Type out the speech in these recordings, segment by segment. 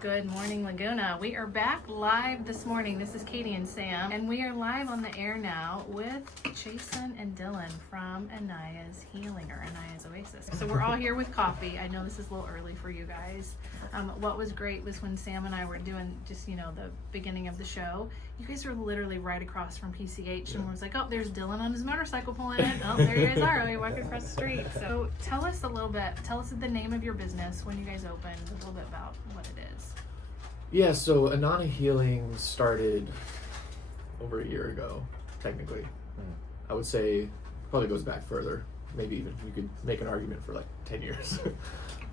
Good morning, Laguna. We are back live this morning. This is Katie and Sam, and we are live on the air now with Chasen and Dillon from Inanna's Healing, or Inanna's Oasis. So we're all here with coffee. I know this is a little early for you guys. What was great was when Sam and I were doing just, the beginning of the show, you guys were literally right across from PCH, and was like, oh, there's Dillon on his motorcycle pulling it. Oh, there you guys are. You're walking across the street. So tell us the name of your business, when you guys opened, a little bit about what it is. Yeah, so Inanna Healing started over a year ago, technically. I would say probably goes back further. Maybe even you could make an argument for like 10 years.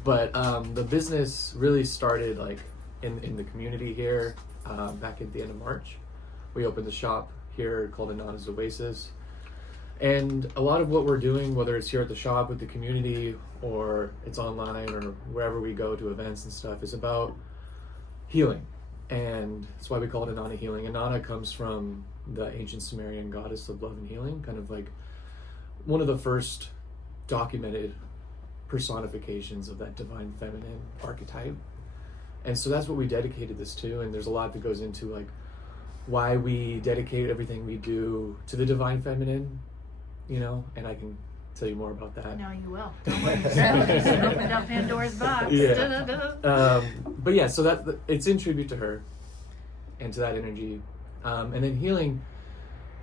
But the business really started like in the community here back at the end of March. We opened the shop here called Inanna's Oasis. And a lot of what we're doing, whether it's here at the shop with the community or it's online or wherever we go to events and stuff, is about healing. And that's why we call it Inanna Healing. Inanna comes from the ancient Sumerian goddess of love and healing, kind of like one of the first documented personifications of that divine feminine archetype. And so that's what we dedicated this to. And there's a lot that goes into like why we dedicate everything we do to the divine feminine, and I can tell you more about that. No, you will. Don't worry. Just opened up Pandora's box. Yeah. But yeah, so it's in tribute to her and to that energy. And then healing,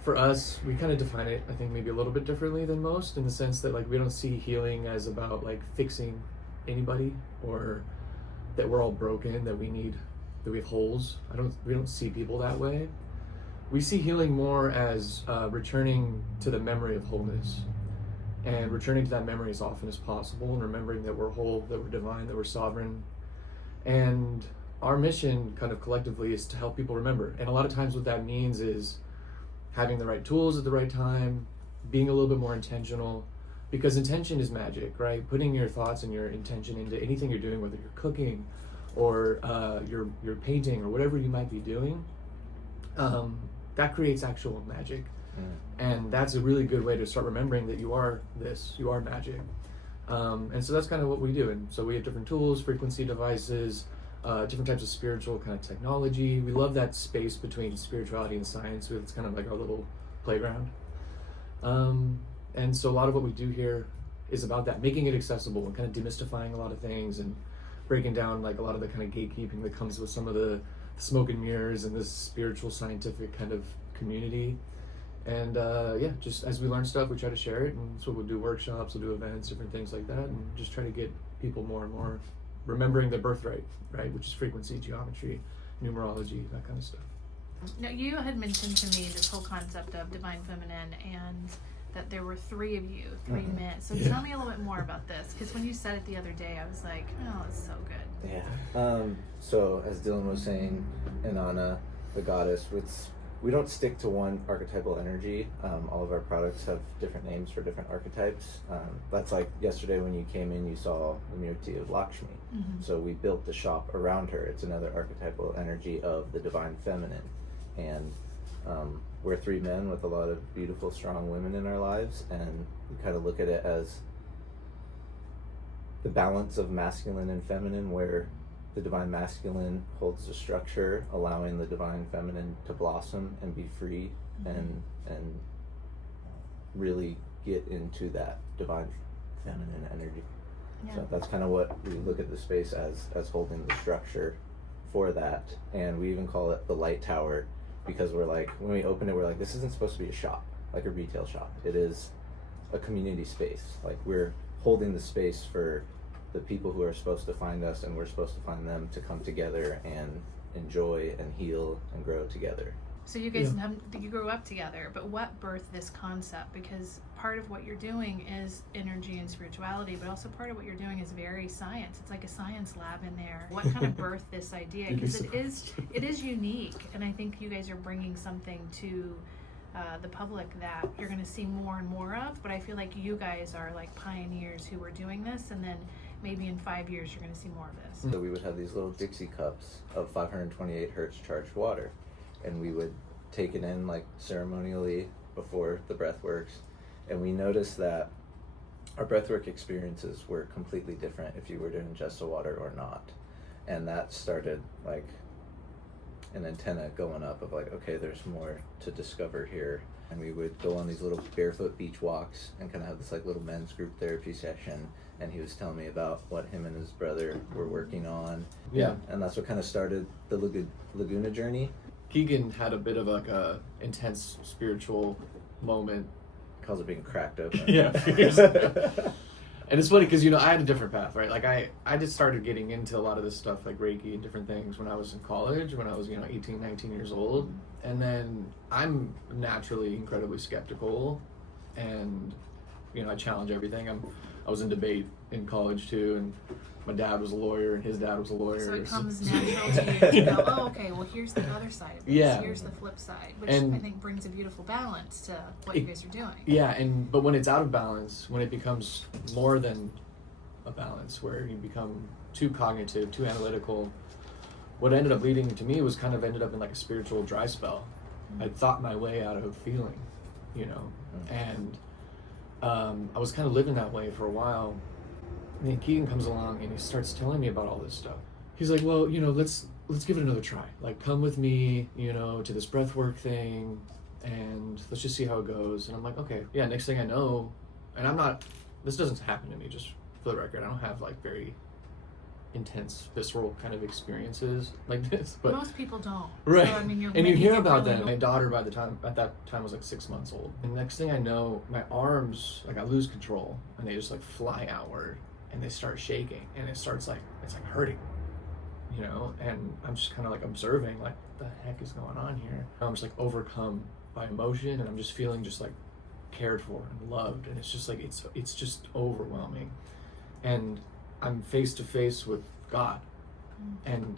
for us, we kind of define it, I think, maybe a little bit differently than most, in the sense that like we don't see healing as about like fixing anybody or that we're all broken, that we have holes. We don't see people that way. We see healing more as returning to the memory of wholeness. And returning to that memory as often as possible, and remembering that we're whole, that we're divine, that we're sovereign. And our mission kind of collectively is to help people remember. And a lot of times what that means is having the right tools at the right time, being a little bit more intentional, because intention is magic, right? Putting your thoughts and your intention into anything you're doing, whether you're cooking or you're painting or whatever you might be doing, that creates actual magic. And that's a really good way to start remembering that you are magic. And so that's kind of what we do. And so we have different tools, frequency devices, different types of spiritual kind of technology. We love that space between spirituality and science. It's kind of like our little playground. And so a lot of what we do here is about that, making it accessible and kind of demystifying a lot of things and breaking down like a lot of the kind of gatekeeping that comes with some of the smoke and mirrors and this spiritual scientific kind of community. And just as we learn stuff, we try to share it, and so we'll do workshops, we'll do events, different things like that, and just try to get people more and more remembering their birthright, right, which is frequency, geometry, numerology, that kind of stuff. Now, you had mentioned to me this whole concept of divine feminine, and that there were three of you, three men. So tell me a little bit more about this, because when you said it the other day, I was like, oh, it's so good. Yeah. So as Dillon was saying, Inanna, the goddess, we don't stick to one archetypal energy. All of our products have different names for different archetypes. That's like yesterday when you came in, you saw the Murti of Lakshmi. Mm-hmm. So we built the shop around her. It's another archetypal energy of the divine feminine. And we're three men with a lot of beautiful, strong women in our lives. And we kind of look at it as the balance of masculine and feminine, where the divine masculine holds the structure, allowing the divine feminine to blossom and be free, and really get into that divine feminine energy. Yeah. So that's kind of what we look at the space as holding the structure for that. And we even call it the light tower, because we're like, when we open it, we're like, this isn't supposed to be a shop, like a retail shop. It is a community space. Like, we're holding the space for the people who are supposed to find us, and we're supposed to find them, to come together and enjoy and heal and grow together. So you guys, you grew up together, but what birthed this concept? Because part of what you're doing is energy and spirituality, but also part of what you're doing is very science. It's like a science lab in there. What kind of birthed this idea? Because it is unique, and I think you guys are bringing something to the public that you're going to see more and more of. But I feel like you guys are like pioneers who are doing this, and then maybe in 5 years you're going to see more of this. So we would have these little Dixie cups of 528 hertz charged water, and we would take it in like ceremonially before the breath works. And we noticed that our breathwork experiences were completely different if you were to ingest the water or not. And that started like an antenna going up of like, okay, there's more to discover here. And we would go on these little barefoot beach walks and kind of have this like little men's group therapy session. And he was telling me about what him and his brother were working on. Yeah. And that's what kind of started the Laguna journey. Keegan had a bit of like a intense spiritual moment. Calls it being cracked open. Yeah. And it's funny because, you know, I had a different path, right? Like I just started getting into a lot of this stuff like Reiki and different things when I was in college, when I was, you know, 18, 19 years old. And then I'm naturally incredibly skeptical, and, you know, I challenge everything. I was in debate in college too, and my dad was a lawyer and his dad was a lawyer. So it comes natural to you to go, oh, okay, well, here's the other side of this. Yeah. Here's the flip side, which And I think brings a beautiful balance to what you guys are doing. Yeah, but when it's out of balance, when it becomes more than a balance, where you become too cognitive, too analytical, what ended up leading to me was kind of ended up in like a spiritual dry spell. I thought my way out of feeling, you know, and I was kind of living that way for a while. And then Keegan comes along and he starts telling me about all this stuff. He's like, well, you know, let's give it another try. Like, come with me, you know, to this breathwork thing, and let's just see how it goes. And I'm like, okay. Yeah, next thing I know, and this doesn't happen to me, just for the record. I don't have like very intense, visceral kind of experiences like this. But most people don't. right. So, I mean, and you hear about really them. My daughter at that time was like 6 months old. And next thing I know, my arms, like I lose control and they just like fly outward and they start shaking and it's like hurting, you know? And I'm just kind of like observing like, what the heck is going on here? I'm just like overcome by emotion, and I'm just feeling just like cared for and loved. And it's just like, it's just overwhelming. And I'm face to face with God. And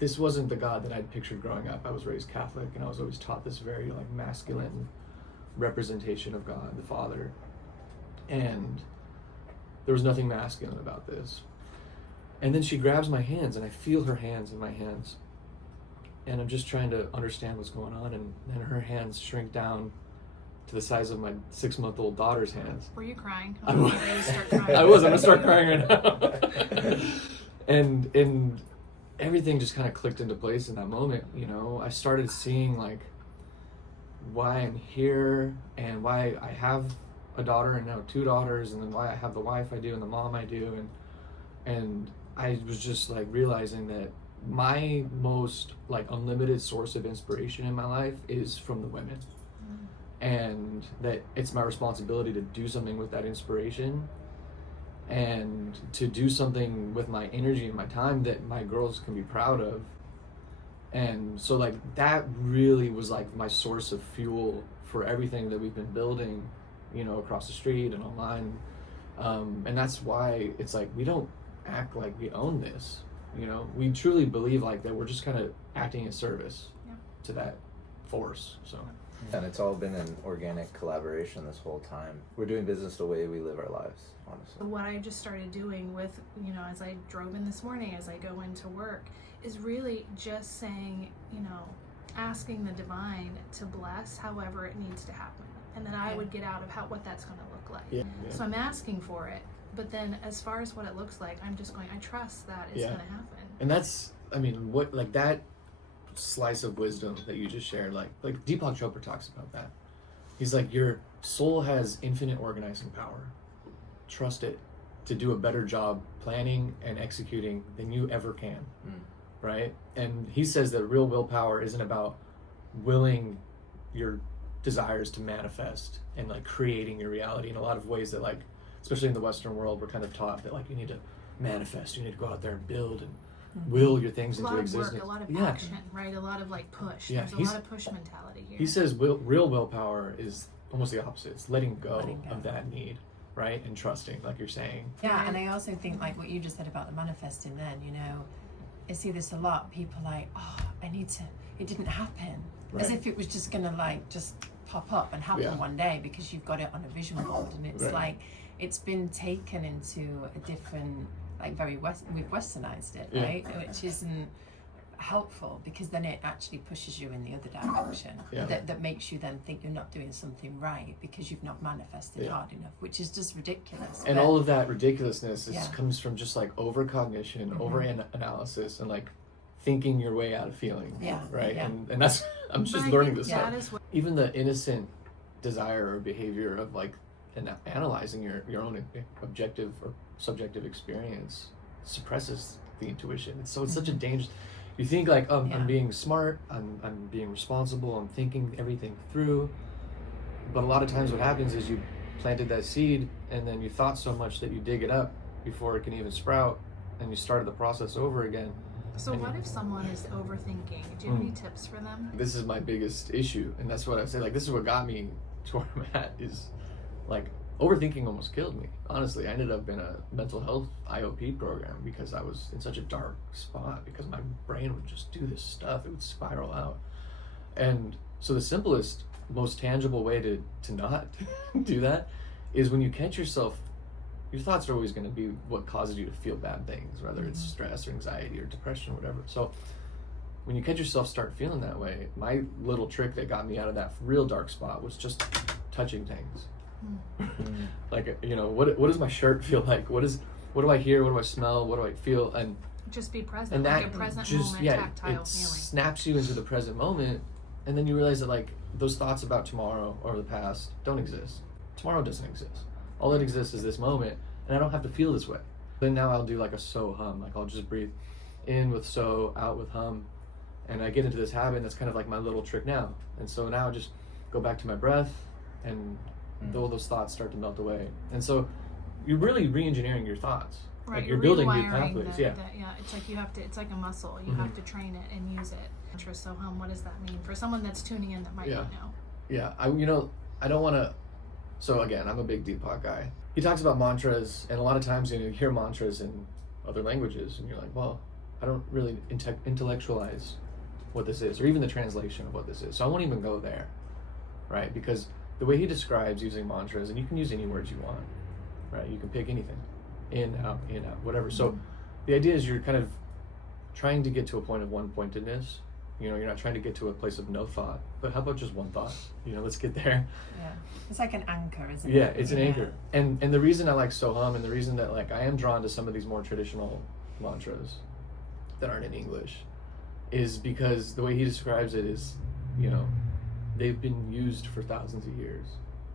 this wasn't the God that I'd pictured growing up. I was raised Catholic, and I was always taught this very like masculine representation of God, the Father. And there was nothing masculine about this. And then she grabs my hands, and I feel her hands in my hands. And I'm just trying to understand what's going on, and then her hands shrink down to the size of my 6-month-old daughter's hands. Were you crying? I was. Start crying? I was. I'm gonna start crying right now. and everything just kind of clicked into place in that moment. You know, I started seeing like why I'm here and why I have a daughter and now 2 daughters, and then why I have the wife I do and the mom I do, and I was just like realizing that my most like unlimited source of inspiration in my life is from the women. And that it's my responsibility to do something with that inspiration and to do something with my energy and my time that my girls can be proud of. And so like that really was like my source of fuel for everything that we've been building, you know, across the street and online. And that's why it's like we don't act like we own this, you know. We truly believe like that we're just kind of acting in service to that force. So and it's all been an organic collaboration this whole time. We're doing business the way we live our lives, honestly. What I just started doing with, you know, as I drove in this morning, as I go into work, is really just saying, you know, asking the divine to bless however it needs to happen. And then I would get out of what that's going to look like. Yeah. So I'm asking for it. But then as far as what it looks like, I'm just going, I trust that it's going to happen. And that's, I mean, what, like that slice of wisdom that you just shared, like Deepak Chopra talks about that. He's like, your soul has infinite organizing power. Trust it to do a better job planning and executing than you ever can. Right? And he says that real willpower isn't about willing your desires to manifest and like creating your reality in a lot of ways that like, especially in the Western world, we're kind of taught that like you need to manifest, you need to go out there and build and will your things into existence. A lot of work, a lot of action, right? A lot of like push. Yeah, There's a lot of push mentality here. He says real willpower is almost the opposite. It's letting go of that need, right? And trusting, like you're saying. Yeah, and I also think like what you just said about the manifesting then, you know, I see this a lot. People like, oh, it didn't happen. Right. As if it was just gonna like just pop up and happen one day because you've got it on a vision board. And it's like, it's been taken into a different, like we've westernized it, right? Which isn't, helpful, because then it actually pushes you in the other direction. Yeah. That makes you then think you're not doing something right because you've not manifested hard enough, which is just ridiculous. And all of that ridiculousness Yeah. comes from just like overcognition, over analysis, and like thinking your way out of feeling. Yeah. Right. Yeah. And that's, I'm just But I learning think this that stuff. is what Even the innocent desire or behavior of like analyzing your own objective or subjective experience suppresses the intuition. It's such a danger. You think like, I'm being smart, I'm being responsible, I'm thinking everything through, but a lot of times what happens is you planted that seed and then you thought so much that you dig it up before it can even sprout, and you started the process over again. So what if someone is overthinking? Do you have any tips for them? This is my biggest issue, and that's what I say, like, this is what got me to where I'm at, is like overthinking almost killed me. Honestly, I ended up in a mental health IOP program because I was in such a dark spot, because my brain would just do this stuff. It would spiral out. And so the simplest, most tangible way to not do that is when you catch yourself, your thoughts are always going to be what causes you to feel bad things, whether it's stress or anxiety or depression or whatever. So when you catch yourself start feeling that way, my little trick that got me out of that real dark spot was just touching things. Like, you know, what does my shirt feel like? What do I hear? What do I smell? What do I feel? And Just be present, and like that a present just moment, tactile it feeling. snaps you into the present moment, and then you realize that like those thoughts about tomorrow or the past don't exist. Tomorrow doesn't exist. All that exists is this moment, and I don't have to feel this way. Then now I'll do like a so hum, like I'll just breathe in with so, out with hum, and I get into this habit, and that's kind of like my little trick now. And so now I just go back to my breath, and all those thoughts start to melt away. And so you're really re-engineering your thoughts. Right, Like you're building new rewiring pathways. Yeah. It's like you have to. It's like a muscle. You have to train it and use it. Mantra so hum. What does that mean for someone that's tuning in that might not know? Yeah, I don't want to. So again, I'm a big Deepak guy. He talks about mantras, and a lot of times you hear mantras in other languages, and you're like, well, I don't really intellectualize what this is, or even the translation of what this is. So I won't even go there, right? Because the way he describes using mantras, and you can use any words you want, right? You can pick anything, in, out, whatever. So the idea is you're kind of trying to get to a point of one-pointedness. You know, you're not trying to get to a place of no thought, but how about just one thought? You know, let's get there. Yeah, it's like an anchor, isn't it? Yeah, it's an anchor. And the reason I like Soham, and the reason that like I am drawn to some of these more traditional mantras that aren't in English, is because the way he describes it is, you know, they've been used for thousands of years.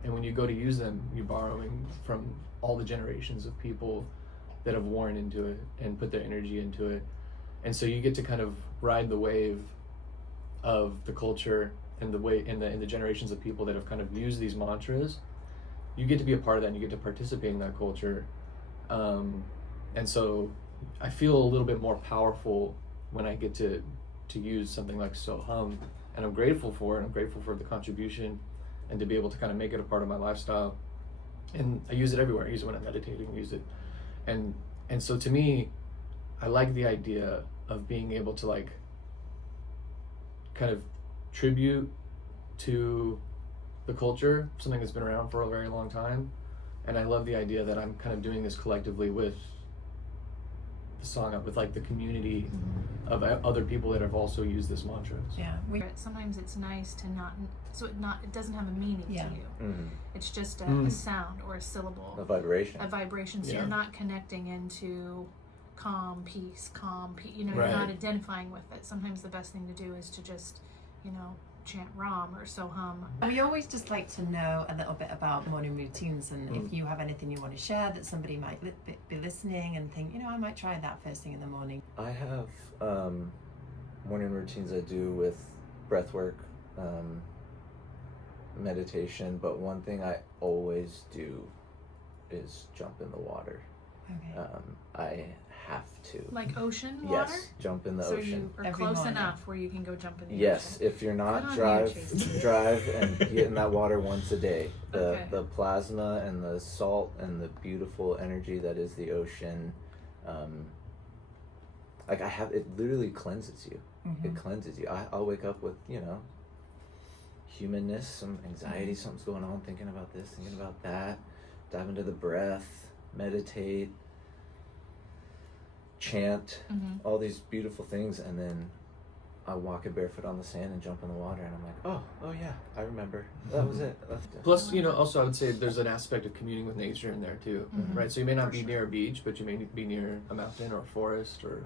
And when you go to use them, you're borrowing from all the generations of people that have worn into it and put their energy into it. And so you get to kind of ride the wave of the culture and the way in the generations of people that have kind of used these mantras. You get to be a part of that, and you get to participate in that culture. And so I feel a little bit more powerful when I get to use something like Soham, and I'm grateful for it. I'm grateful for the contribution, and to be able to kind of make it a part of my lifestyle. And I use it everywhere. I use it when I'm meditating. I use it, and so to me, I like the idea of being able to like kind of tribute to the culture, something that's been around for a very long time. And I love the idea that I'm kind of doing this collectively with the song, with like the community of other people that have also used this mantra. Yeah, Sometimes it's nice to not, so it doesn't have a meaning to you. It's just a sound or a syllable, A vibration. So you're not connecting into calm, peace, you know, Right. you're not identifying with it. Sometimes the best thing to do is to just, you know, chant Ram or Soham. we always just like to know a little bit about morning routines, and if you have anything you want to share that somebody might be listening and think, you know, I might try that first thing in the morning. I have morning routines I do with breath work, meditation, but one thing I always do is jump in the water. Okay. I have to. Like ocean water? Yes, jump in the So ocean. you are Every close morning. enough where you can go jump in the Yes, ocean. if you're not, Good on drive you, Chasen. drive and get in that water once a day. Okay. The plasma and the salt and the beautiful energy that is the ocean, like it literally cleanses you. It cleanses you. I'll wake up with, you know, humanness, some anxiety, something's going on, thinking about this, thinking about that, dive into the breath, meditate, chant, all these beautiful things, and then walking barefoot on the sand and jump in the water, and I'm like, oh yeah, I remember. That was it. Plus, also I would say there's an aspect of communing with nature in there too, right? So you may not be near a beach, but you may be near a mountain or a forest or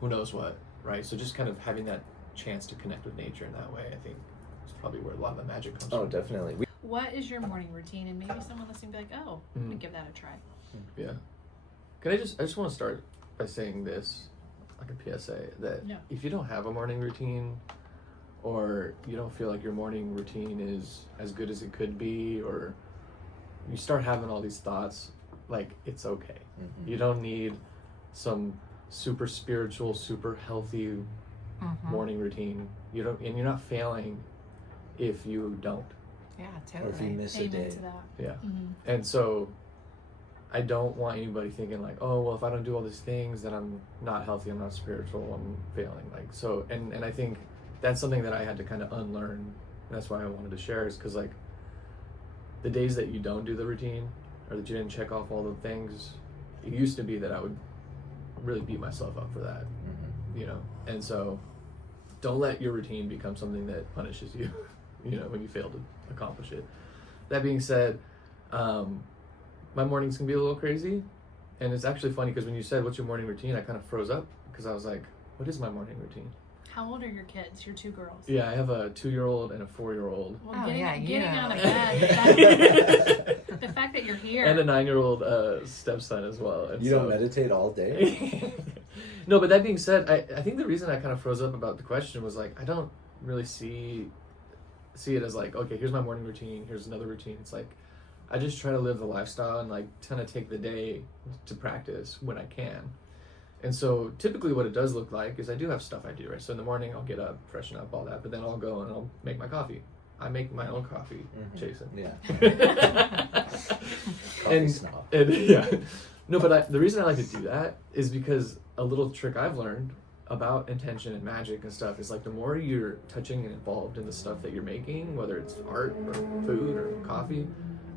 who knows what, right? So just kind of having that chance to connect with nature in that way, I think, is probably where a lot of the magic comes from. Oh, definitely. What is your morning routine? And maybe someone listening will be like, oh, I'm gonna give that a try. Yeah. I just want to start by saying this, like a PSA, that if you don't have a morning routine, or you don't feel like your morning routine is as good as it could be, or you start having all these thoughts, like, it's okay. You don't need some super spiritual, super healthy morning routine. You're not failing if you don't. Yeah, totally. Or if you miss a day. To that. Yeah. And so I don't want anybody thinking like, oh, well, if I don't do all these things, then I'm not healthy, I'm not spiritual, I'm failing. Like, so, and I think that's something that I had to kind of unlearn. And that's why I wanted to share, is because, like, the days that you don't do the routine, or that you didn't check off all the things, it used to be that I would really beat myself up for that, And so don't let your routine become something that punishes you, when you fail to accomplish it. That being said, my mornings can be a little crazy, and it's actually funny because when you said, what's your morning routine, I kind of froze up because I was like, what is my morning routine? How old are your kids? Your 2 girls? Yeah, I have a 2-year-old and a 4-year-old. Well, getting out of bed. The fact that you're here. And a 9-year-old stepson as well. And you don't meditate all day? No, but that being said, I think the reason I kind of froze up about the question was, like, I don't really see it as like, okay, here's my morning routine, here's another routine. It's like, I just try to live the lifestyle and, like, kind of take the day to practice when I can. And so typically what it does look like is I do have stuff I do, right? So in the morning I'll get up, freshen up, all that, but then I'll go and I'll make my coffee. I make my own coffee, Chasen. Yeah. Coffee snob. And yeah. No, but the reason I like to do that is because a little trick I've learned about intention and magic and stuff is, like, the more you're touching and involved in the stuff that you're making, whether it's art or food or coffee,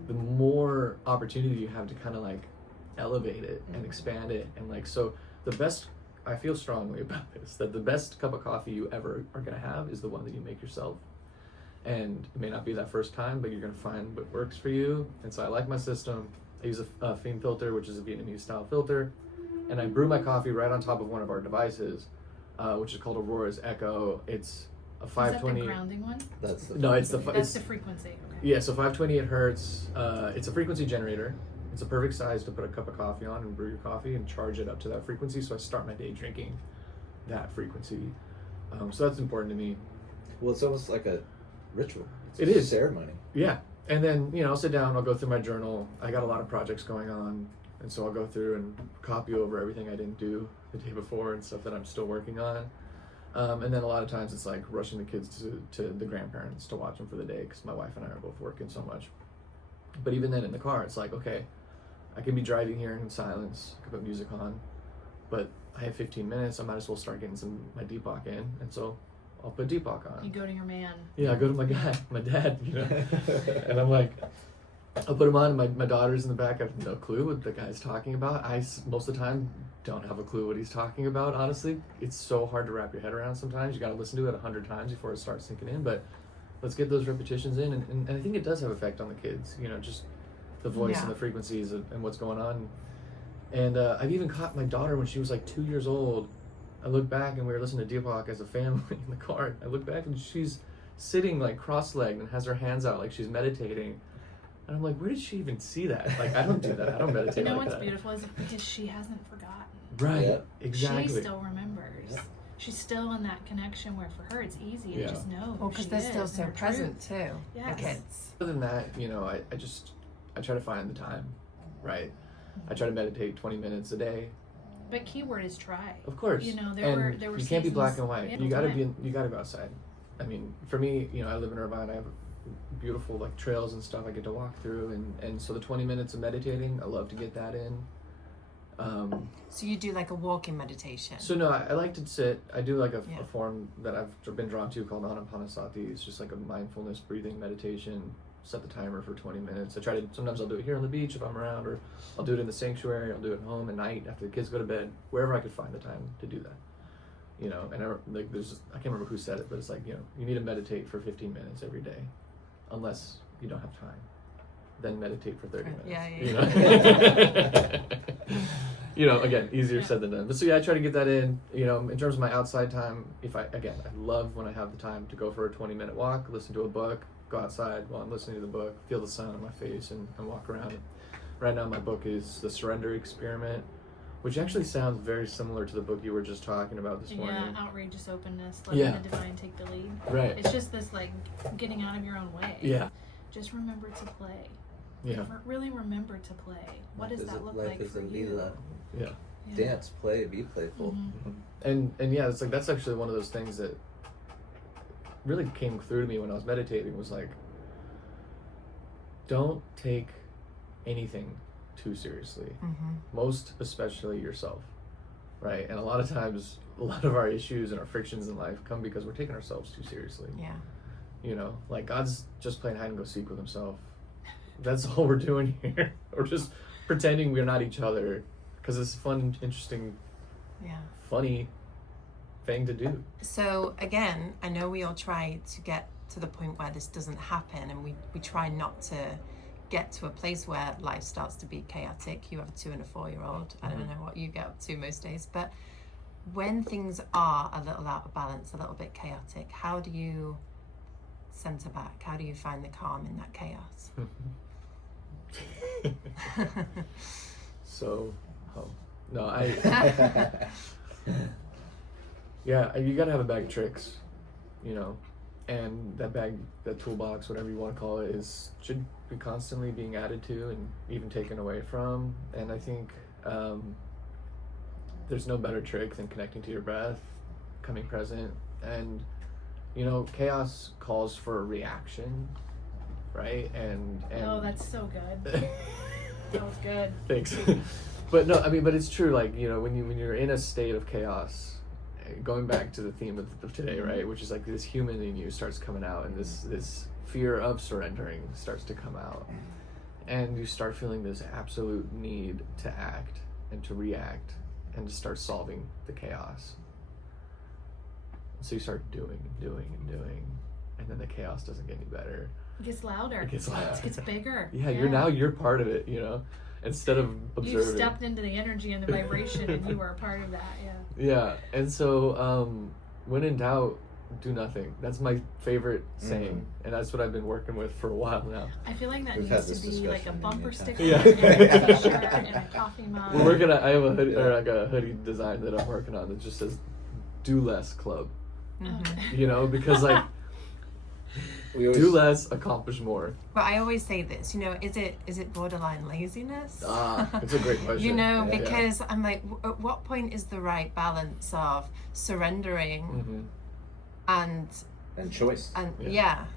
the more opportunity you have to kind of, like, elevate it and expand it. And, like, so the best, I feel strongly about this, that the best cup of coffee you ever are going to have is the one that you make yourself. And it may not be that first time, but you're going to find what works for you. And so I like my system. I use a Phin filter, which is a Vietnamese style filter, and I brew my coffee right on top of one of our devices, which is called Aurora's Echo. It's a 520. Is that the grounding one? That's the That's the frequency. Okay. Yeah, so 528 hertz. It's a frequency generator. It's a perfect size to put a cup of coffee on and brew your coffee and charge it up to that frequency. So I start my day drinking that frequency. So that's important to me. Well, it's almost like a ritual. It is. Ceremony. Yeah. And then, I'll sit down, I'll go through my journal. I got a lot of projects going on. And so I'll go through and copy over everything I didn't do the day before and stuff that I'm still working on. And then a lot of times it's like rushing the kids to the grandparents to watch them for the day, because my wife and I are both working so much. But even then in the car, it's like, okay, I can be driving here in silence, I can put music on, but I have 15 minutes, I might as well start getting my Deepak in. And so I'll put Deepak on. You go to your man. Yeah, I go to my guy, my dad, and I'm like, I'll put him on. My daughter's in the back. I have no clue what the guy's talking about. I, most of the time, don't have a clue what he's talking about, honestly. It's so hard to wrap your head around sometimes. You got to listen to it 100 times before it starts sinking in. But let's get those repetitions in. And I think it does have effect on the kids, just the voice and the frequencies and what's going on. And I've even caught my daughter when she was like 2 years old. I look back and we were listening to Deepak as a family in the car. I look back and she's sitting like cross-legged and has her hands out like she's meditating. And I'm like, where did she even see that? Like, I don't do that. I don't meditate like that. What's beautiful is because she hasn't forgotten. Right. Yeah. Exactly. She still remembers. Yeah. She's still in that connection where for her it's easy to just know. Well, because they're still so present too. Yes. The kids. Other than that, I try to find the time, right? I try to meditate 20 minutes a day. But keyword is try. Of course. There were you can't be black and white. You gotta go outside. I mean, for me, I live in Irvine. I have beautiful like trails and stuff I get to walk through, and so the 20 minutes of meditating, I love to get that in. So you do like a walking meditation? So no, I like to sit. I do like a form that I've been drawn to called Anapanasati. It's just like a mindfulness breathing meditation. Set the timer for 20 minutes. Sometimes I'll do it here on the beach if I'm around, or I'll do it in the sanctuary. I'll do it at home at night after the kids go to bed, wherever I could find the time to do that. you know, and like there's just, I can't remember who said it, but it's like, you know, you need to meditate for 15 minutes every day, unless you don't have time. Then meditate for 30 minutes. Yeah. You know? You know, again, easier said than done. But so yeah, I try to get that in. You know, in terms of my outside time, I love when I have the time to go for a 20-minute walk, listen to a book, go outside while I'm listening to the book, feel the sun on my face, and walk around. Right now, my book is The Surrender Experiment, which actually sounds very similar to the book you were just talking about this morning. Yeah, outrageous openness, letting the divine take the lead. Right. It's just this like getting out of your own way. Yeah. Just remember to play. Yeah. Really remember to play. What does that look like for you? Yeah. Dance, play, be playful. And yeah, it's like that's actually one of those things that really came through to me when I was meditating, was like, don't take anything too seriously. Most especially yourself, right? And a lot of times, a lot of our issues and our frictions in life come because we're taking ourselves too seriously. Yeah. You know, like God's just playing hide and go seek with himself. That's all we're doing here. We're just pretending we're not each other because it's fun, interesting, funny thing to do. So again, I know we all try to get to the point where this doesn't happen, and we try not to get to a place where life starts to be chaotic. You have a 2 and a 4-year-old. I don't know what you get up to most days, but when things are a little out of balance, a little bit chaotic, how do you center back? How do you find the calm in that chaos? Yeah, you gotta have a bag of tricks, you know, and that toolbox, whatever you want to call it, should be constantly being added to and even taken away from. And I think there's no better trick than connecting to your breath, coming present, and you know, chaos calls for a reaction, right? And oh, that's so good. That was good. Thanks. But no, I mean, but it's true. Like, you know, when you're in a state of chaos, going back to the theme of today, right, which is like this human in you starts coming out, and this fear of surrendering starts to come out, and you start feeling this absolute need to act and to react and to start solving the chaos. So you start doing, and then the chaos doesn't get any better. It gets louder. It gets louder. It gets bigger. Yeah, you're part of it, you know, instead of observing. You stepped into the energy and the vibration, and you were a part of that. Yeah. Yeah, and so when in doubt, do nothing. That's my favorite saying, and that's what I've been working with for a while now. I feel like that needs to be like a bumper sticker, Yeah. and a t-shirt, and a coffee mug. We're working on. I have a hoodie, or like a hoodie design that I'm working on that just says "Do Less Club." You know, because like do less, accomplish more. But I always say this, you know, is it borderline laziness? It's a great question. You know, because I'm like, at what point is the right balance of surrendering and choice? And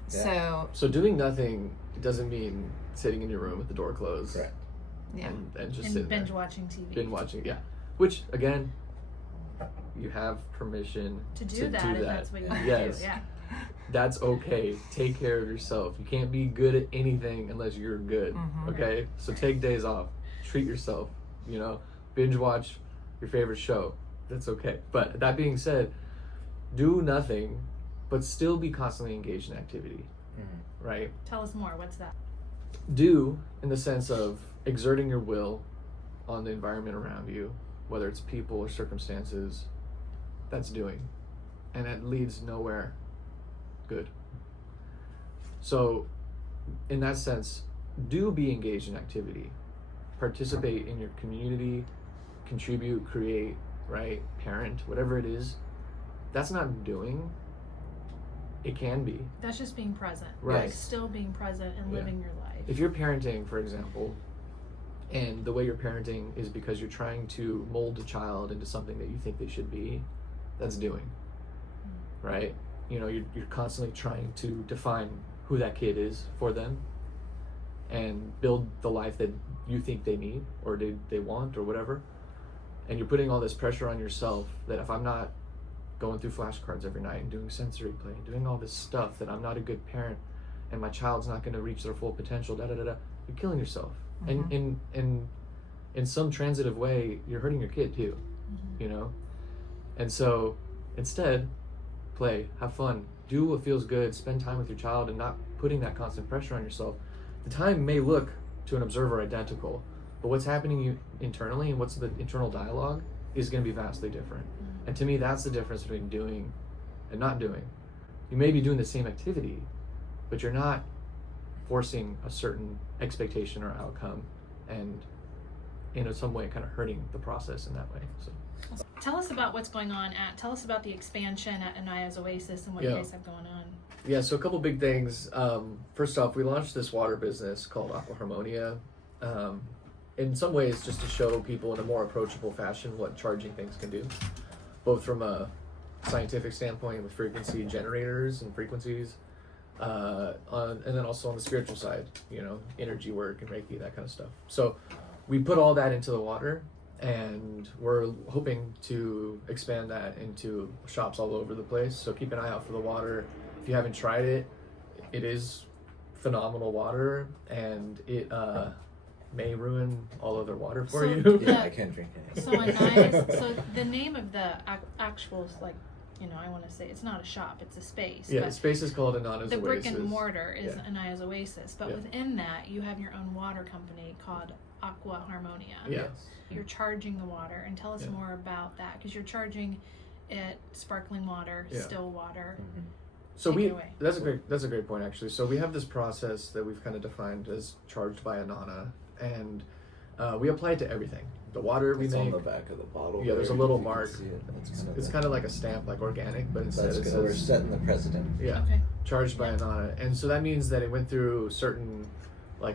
so doing nothing doesn't mean sitting in your room with the door closed. Right. Yeah. And just and sitting binge there. watching TV. Binge watching, yeah. Which again, you have permission to do that if that's what you want to do. Yeah. That's okay. Take care of yourself. You can't be good at anything unless you're good. Okay? So take days off. Treat yourself. You know, binge watch your favorite show. That's okay. But that being said, do nothing, but still be constantly engaged in activity. Right? Tell us more. What's that? Do in the sense of exerting your will on the environment around you, whether it's people or circumstances. That's doing. And it leads nowhere good. So in that sense, do be engaged in activity. Participate in your community, contribute, create, right? Parent, whatever it is. That's not doing. It can be. That's just being present. Right. Like still being present and living your life. If you're parenting, for example, and the way you're parenting is because you're trying to mold a child into something that you think they should be, that's doing, right? You know, you're constantly trying to define who that kid is for them and build the life that you think they need or they want or whatever. And you're putting all this pressure on yourself that if I'm not going through flashcards every night and doing sensory play and doing all this stuff, that I'm not a good parent and my child's not going to reach their full potential, you're killing yourself. And in some transitive way, you're hurting your kid too, you know? And so Instead, play, have fun, do what feels good, spend time with your child, and not putting that constant pressure on yourself. The time may look to an observer identical, but what's happening internally and what's the internal dialogue is going to be vastly different. And to me, that's the difference between doing and not doing. You may be doing the same activity, but you're not forcing a certain expectation or outcome, and in some way kind of hurting the process in that way. So Tell us about what's going on tell us about the expansion at Inanna's Oasis and what you guys have going on. yeah, so a couple big things. First off, we launched this water business called Aqua Harmonia. In some ways, just to show people in a more approachable fashion what charging things can do, both from a scientific standpoint with frequency generators and frequencies, and then also on the spiritual side, energy work and Reiki, that kind of stuff. So we put all that into the water, and we're hoping to expand that into shops all over the place. So keep an eye out for the water. If you haven't tried it, it is phenomenal water, and it may ruin all other water for you. Yeah, I can't drink any. So the name of the actual, I want to say it's not a shop, it's a space. Yeah, the space is called Inanna's Oasis. The brick and mortar is Yeah. Inanna's Oasis, but Yeah. within that you have your own water company called Aqua Harmonia. Yes. You're charging the water, and tell us Yeah. more about that, because you're charging it sparkling water, Yeah. still water. So Take it away. that's a great point, actually. So we have this process that we've kind of defined as charged by Inanna, and we apply it to everything. The water we It's make. on the back of the bottle. Yeah, there's a there, little if you can mark. see it. It's kind of like a stamp, like organic, but instead That's it good. We're says setting the precedent. yeah, Okay. charged by Inanna, and so that means that it went through certain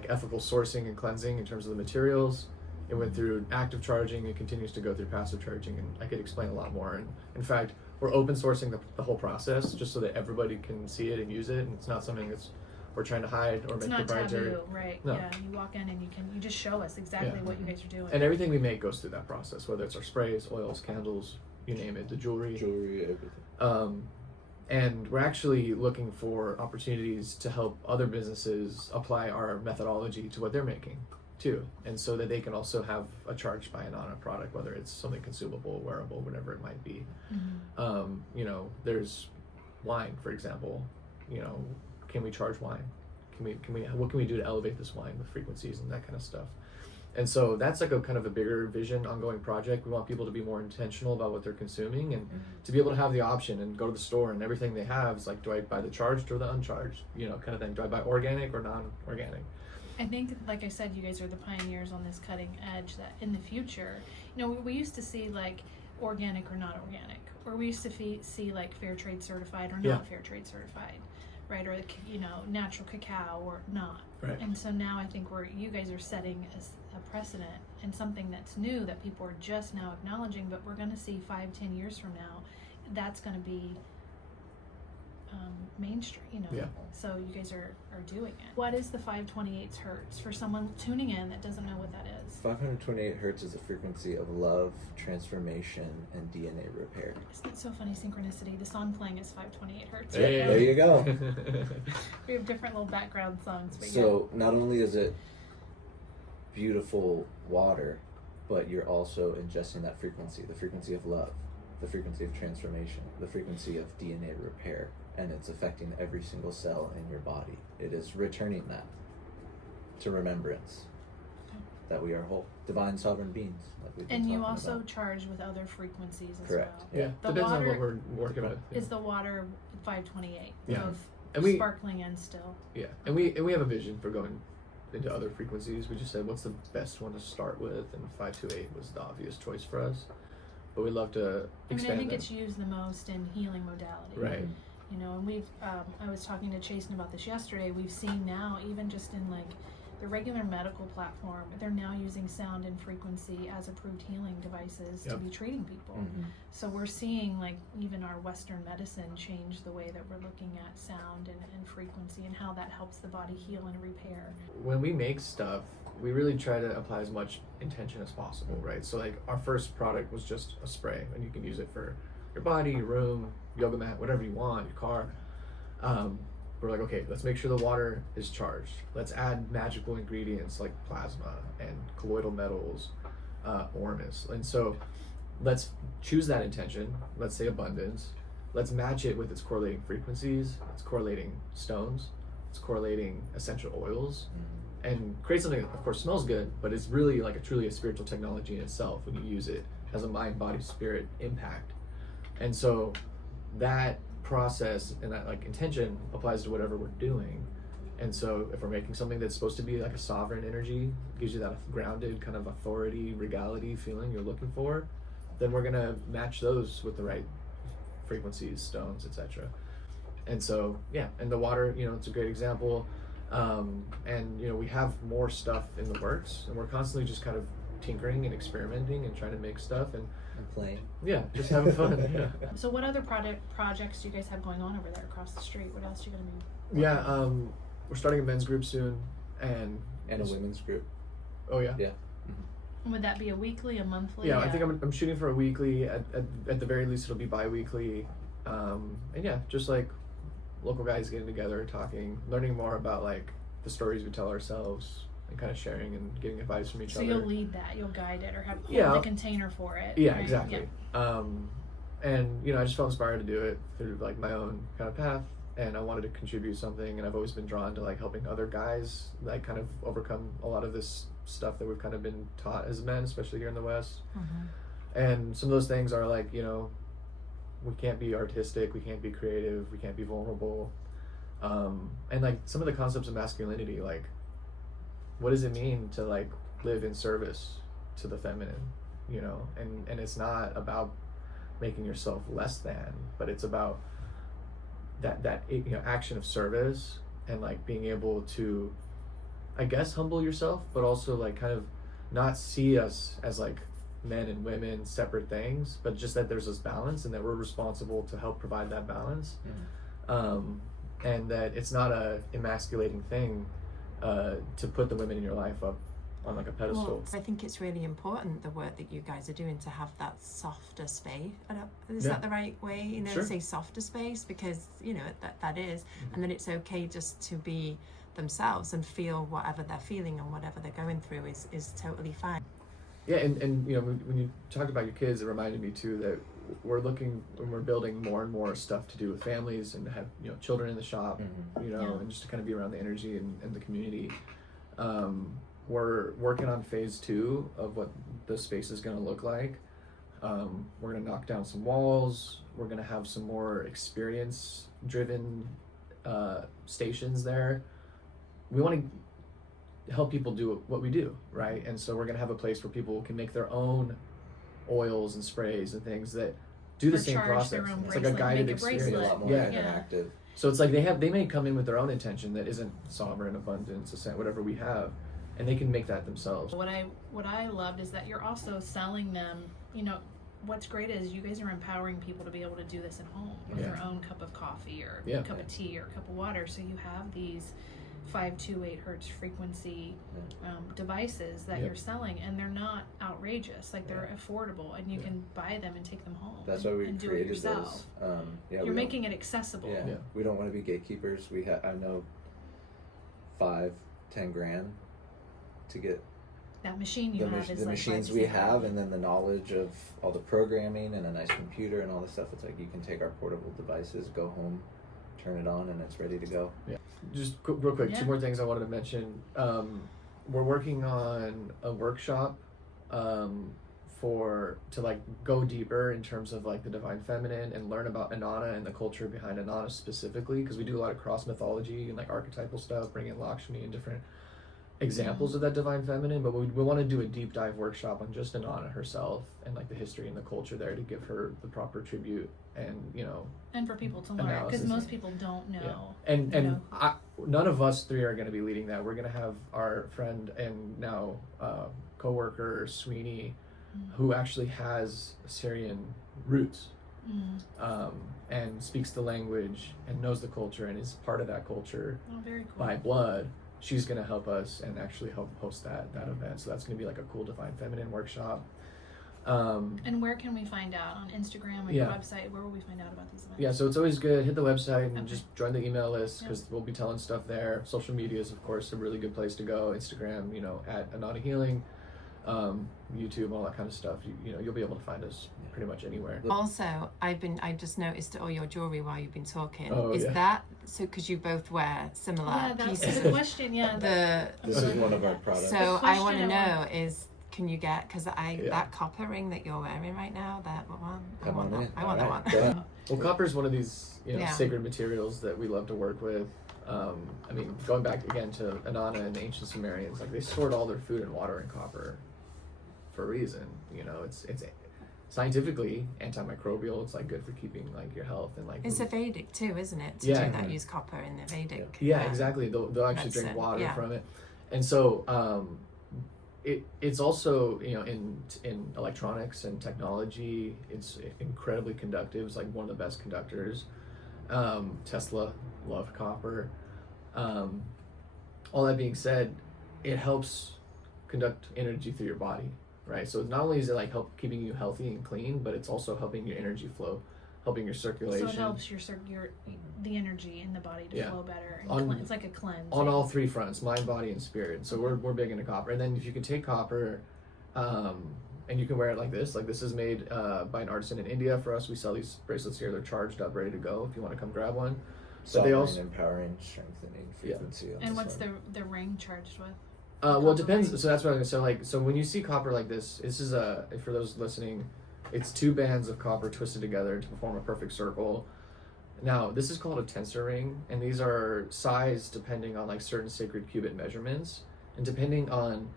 ethical sourcing and cleansing in terms of the materials. It went through active charging. It continues to go through passive charging, and I could explain a lot more. And in fact, we're open sourcing the whole process just so that everybody can see it and use it, and it's not something that's we're trying to hide or It's make not proprietary. taboo, right? No. Yeah, you walk in and you just show us exactly Yeah. what you guys are doing. And everything we make goes through that process, whether it's our sprays, oils, candles, you name it, the jewelry. Everything. And we're actually looking for opportunities to help other businesses apply our methodology to what they're making too, and so that they can also have a charged by Inanna product, whether it's something consumable, wearable, whatever it might be. There's wine, for example. Can we charge wine? What can we do to elevate this wine with frequencies and that kind of stuff? And so that's like a kind of a bigger vision, ongoing project. We want people to be more intentional about what they're consuming, and to be able to have the option and go to the store, and everything they have is like, do I buy the charged or the uncharged? Kind of thing. Do I buy organic or non-organic? I think, like I said, you guys are the pioneers on this cutting edge, that in the future, we used to see like organic or not organic, or we used to see like fair trade certified or not fair trade certified, right? Or natural cacao or not. Right. And so now I think you guys are setting a precedent, and something that's new that people are just now acknowledging, but we're going to see 5-10 years from now, that's going to be mainstream, Yeah. So you guys are doing it. What is the 528 hertz for someone tuning in that doesn't know what that is? 528 hertz is a frequency of love, transformation, and DNA repair. Isn't it so funny, synchronicity? The song playing is 528 hertz. Hey. There you go. We have different little background songs. But So not only is it beautiful water, but you're also ingesting that frequency, the frequency of love, the frequency of transformation, the frequency of DNA repair, and it's affecting every single cell in your body. It is returning that to remembrance, that we are whole, divine sovereign beings. Like we've been and you talking also about. charge with other frequencies as Correct. well. Yeah, The depends on water what we're working with. is the water 528, Yeah. both And we- sparkling and still. Yeah, and we have a vision for going into other frequencies. We just said, what's the best one to start with, and 528 was the obvious choice for us. But we'd love to I expand think that. it's used the most in healing modality. Right. And we've, I was talking to Chasen about this yesterday, we've seen now, even just in like the regular medical platform, they're now using sound and frequency as approved healing devices to Yep. be treating people. Mhm. So we're seeing like even our Western medicine change the way that we're looking at sound and frequency, and how that helps the body heal and repair. When we make stuff, we really try to apply as much intention as possible, right? So like our first product was just a spray, and you can use it for your body, your room, yoga mat, whatever you want, your car. We're like, okay, let's make sure the water is charged. Let's add magical ingredients like plasma and colloidal metals, ormus. And so let's choose that intention, let's say abundance, let's match it with its correlating frequencies, its correlating stones, it's correlating essential oils, and create something that of course smells good, but it's really like truly a spiritual technology in itself when you use it as a mind, body, spirit impact. And so that process and that like intention applies to whatever we're doing. And so if we're making something that's supposed to be like a sovereign energy, gives you that grounded kind of authority, regality feeling you're looking for, then we're gonna match those with the right frequencies, stones, etc. And so yeah, and the water, it's a great example. And we have more stuff in the works, and we're constantly just kind of tinkering and experimenting and trying to make stuff and playing. Yeah, just having fun. Yeah. So what other projects do you guys have going on over there across the street? What else are you gonna be? Yeah, we're starting a men's group soon, and a women's group. Oh yeah. Yeah. Would that be a weekly, a monthly? Yeah, I think I'm shooting for a weekly. At the very least, it'll be bi-weekly. And yeah, just like local guys getting together, talking, learning more about like the stories we tell ourselves, and kind of sharing and getting advice from each other. So you'll lead that, you'll guide it, or have the container for it. Yeah, right? exactly. Yeah. And I just felt inspired to do it through like my own kind of path, and I wanted to contribute something, and I've always been drawn to like helping other guys like kind of overcome a lot of this stuff that we've kind of been taught as men, especially here in the West. And some of those things are like, we can't be artistic, we can't be creative, we can't be vulnerable. And like some of the concepts of masculinity, like what does it mean to like live in service to the feminine, and it's not about making yourself less than, but it's about that action of service, and like being able to, I guess, humble yourself, but also like kind of not see us as like men and women separate things, but just that there's this balance, and that we're responsible to help provide that balance. And that it's not a emasculating thing to put the women in your life up on like a pedestal. Well, I think it's really important, the work that you guys are doing, to have that softer space. Is that the right way? Sure. Say softer space, because that is, and then it's okay just to be themselves and feel whatever they're feeling and whatever they're going through is totally fine. Yeah, and when you talked about your kids, it reminded me too that we're building more and more stuff to do with families, and to have children in the shop, and just to kind of be around the energy and the community. We're working on phase 2 of what the space is going to look like. We're going to knock down some walls. We're going to have some more experience-driven stations there. We want to help people do what we do, right? And so we're going to have a place where people can make their own oils and sprays and things that do the same process. It's like a guided experience. A lot more interactive. So it's like they may come in with their own intention that isn't sovereign, abundance, whatever we have, and they can make that themselves. What I loved is that you're also selling them. What's great is you guys are empowering people to be able to do this at home with their own cup of coffee or a cup of tea or a cup of water. So you have these 528 hertz frequency devices that you're selling, and they're not outrageous. Like they're affordable, and you can buy them and take them home. That's why we and do it created yourself. those. You're making it accessible. Yeah. We don't want to be gatekeepers. I know 5-10 grand to get that machine you have is the like machines we have, and then the knowledge of all the programming and a nice computer and all this stuff. It's like you can take our portable devices, go home, turn it on, and it's ready to go. Yeah. Just real quick, 2 more things I wanted to mention. We're working on a workshop to like go deeper in terms of like the divine feminine and learn about Inanna and the culture behind Inanna specifically, because we do a lot of cross mythology and like archetypal stuff, bring in Lakshmi and different examples of that divine feminine, but we want to do a deep dive workshop on just Inanna herself and like the history and the culture there, to give her the proper tribute and for people to learn, because most people don't know. And none of us 3 are going to be leading that. We're going to have our friend and now co-worker Sweeney, who actually has Assyrian roots, and speaks the language and knows the culture and is part of that culture very cool. by blood. She's going to help us and actually help host that event. So that's going to be like a cool divine feminine workshop. And where can we find out? On Instagram or your website? Where will we find out about these events? Yeah, so it's always good. Hit the website and just join the email list, because we'll be telling stuff there. Social media is, of course, a really good place to go. Instagram, at Inanna Healing. YouTube, all that kind of stuff. You know, you'll be able to find us pretty much anywhere. Also, I just noticed all your jewelry while you've been talking. Oh, Is yeah. that so? Because you both wear similar Yeah, that's pieces. the question. Yeah. This is one of our products. So The I want question to I know want- is, can you get, because Yeah. that copper ring that you're wearing right now, that one, I Come want on that. in. I want All right. that Go one. ahead. Well, copper is one of these, you know, Yeah. sacred materials that we love to work with. I mean, going back again to Inanna and the ancient Sumerians, like they stored all their food and water in copper for a reason. You know, it's scientifically antimicrobial. It's like good for keeping like your health and like. It's a Vedic too, isn't it? To Yeah. do that, use copper in the Vedic. Yeah, exactly. They'll actually drink medicine. water Yeah. from it, and so it's also, you know, in electronics and technology, it's incredibly conductive. It's like one of the best conductors. Tesla loved copper. All that being said, it helps conduct energy through your body, right? So not only is it like help keeping you healthy and clean, but it's also helping your energy flow, helping your circulation. So it helps your the energy in the body to Yeah. flow better. And On- it's like a cleanse. On all three fronts, mind, body, and spirit. So we're big into copper. And then if you can take copper, and you can wear it like this is made by an artisan in India. For us, we sell these bracelets here. They're charged up, ready to go if you want to come grab one. But they Sovereign, also, empowering, strengthening frequency. On And this what's one. the ring charged with? well, it copper depends. ring? So that's what I'm gonna say. Like, so when you see copper like this is for those listening, it's two bands of copper twisted together to form a perfect circle. Now, this is called a tensor ring, and these are sized depending on like certain sacred cubit measurements, and depending on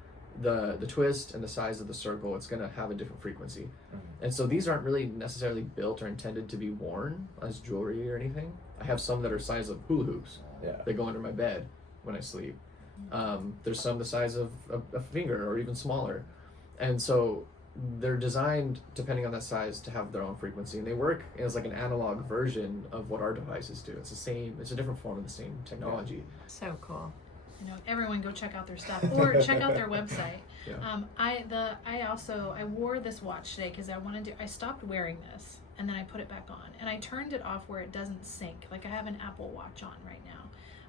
the twist and the size of the circle, it's gonna have a different frequency. And so these aren't really necessarily built or intended to be worn as jewelry or anything. I have some that are size of hula hoops. Yeah. They go under my bed when I sleep. There's some the size of a finger or even smaller. And so they're designed, depending on that size, to have their own frequency. And they work as like an analog version of what our devices do. It's a different form of the same technology. So cool. You know, everyone go check out their stuff or check out their website. Yeah. I wore this watch today because I stopped wearing this and then I put it back on and I turned it off where it doesn't sync. Like I have an Apple Watch on right now.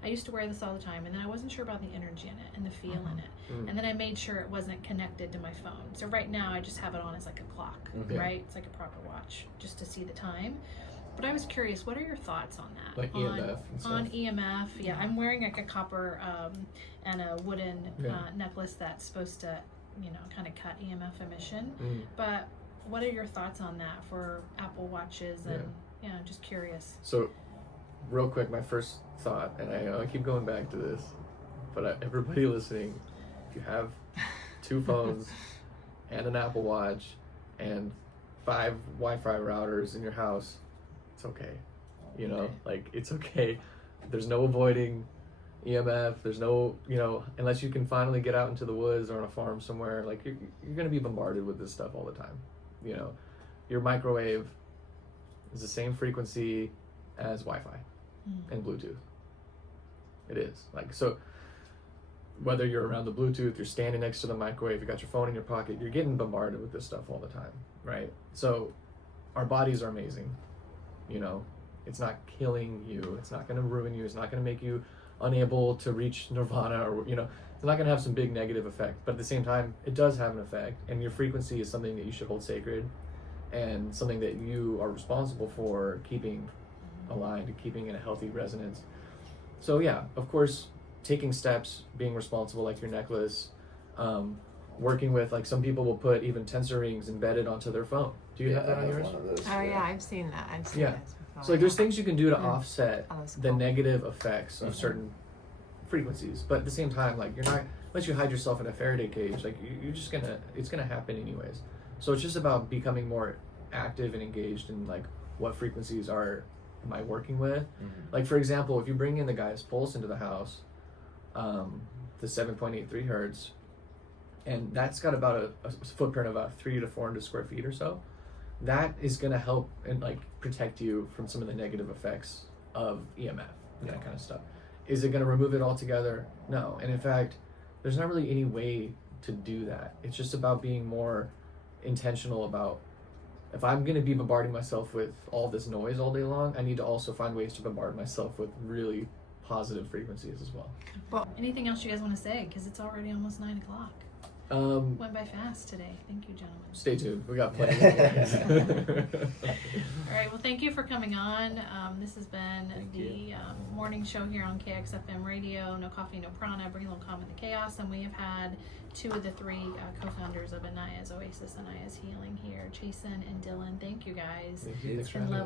I used to wear this all the time and then I wasn't sure about the energy in it and the feel in it. And then I made sure it wasn't connected to my phone. So right now I just have it on as like a clock, Yeah. right? It's like a proper watch just to see the time. But I was curious, what are your thoughts on that? Like EMF and stuff. On EMF, yeah. I'm wearing like a copper and a wooden Yeah. necklace that's supposed to, you know, kind of cut EMF emission. Mm. But what are your thoughts on that for Apple Watches? And just curious. So, real quick, my first thought, and I keep going back to this, but everybody listening, if you have two phones and an Apple Watch and 5 Wi-Fi routers in your house, it's okay. You know, like it's okay. There's no avoiding EMF. There's no, you know, unless you can finally get out into the woods or on a farm somewhere, like you're going to be bombarded with this stuff all the time. You know, your microwave is the same frequency as Wi-Fi and Bluetooth. It is. Like, so whether you're around the Bluetooth, you're standing next to the microwave, you got your phone in your pocket, you're getting bombarded with this stuff all the time, right? So our bodies are amazing. You know, it's not killing you. It's not going to ruin you. It's not going to make you unable to reach nirvana, or, you know, it's not going to have some big negative effect. But at the same time, it does have an effect, and your frequency is something that you should hold sacred and something that you are responsible for keeping aligned and keeping in a healthy resonance. So yeah, of course, taking steps, being responsible, like your necklace, working with, like some people will put even tensor rings embedded onto their phone. Do you have that I on have yours? one of those. Oh yeah, I've seen that. I've seen Yeah. this before. So like there's things you can do to offset Oh, that's the cool. negative effects of certain frequencies, but at the same time, like you're not, unless you hide yourself in a Faraday cage, like you're just it's gonna happen anyways. So it's just about becoming more active and engaged in like what frequencies am I working with. Like for example, if you bring in the guy's pulse into the house, the 7.83 hertz, and that's got about a footprint of about 300 to 400 square feet or so, that is going to help and like protect you from some of the negative effects of EMF and that kind of stuff. Is it going to remove it altogether? No. And in fact, there's not really any way to do that. It's just about being more intentional about, if I'm going to be bombarding myself with all this noise all day long, I need to also find ways to bombard myself with really positive frequencies as well. Anything else you guys want to say? Because it's already almost 9 o'clock. Went by fast today. Thank you, gentlemen. Stay tuned. We got plenty. Of All right. Well, thank you for coming on. This has been the morning show here on KXFM Radio. No Coffee, No Prana. Bring a little calm in the chaos. And we have had 2 of the 3 co-founders of Anna's Oasis, Anna's Healing here, Chasen and Dillon. Thank you guys. Thank you. It's been lovely.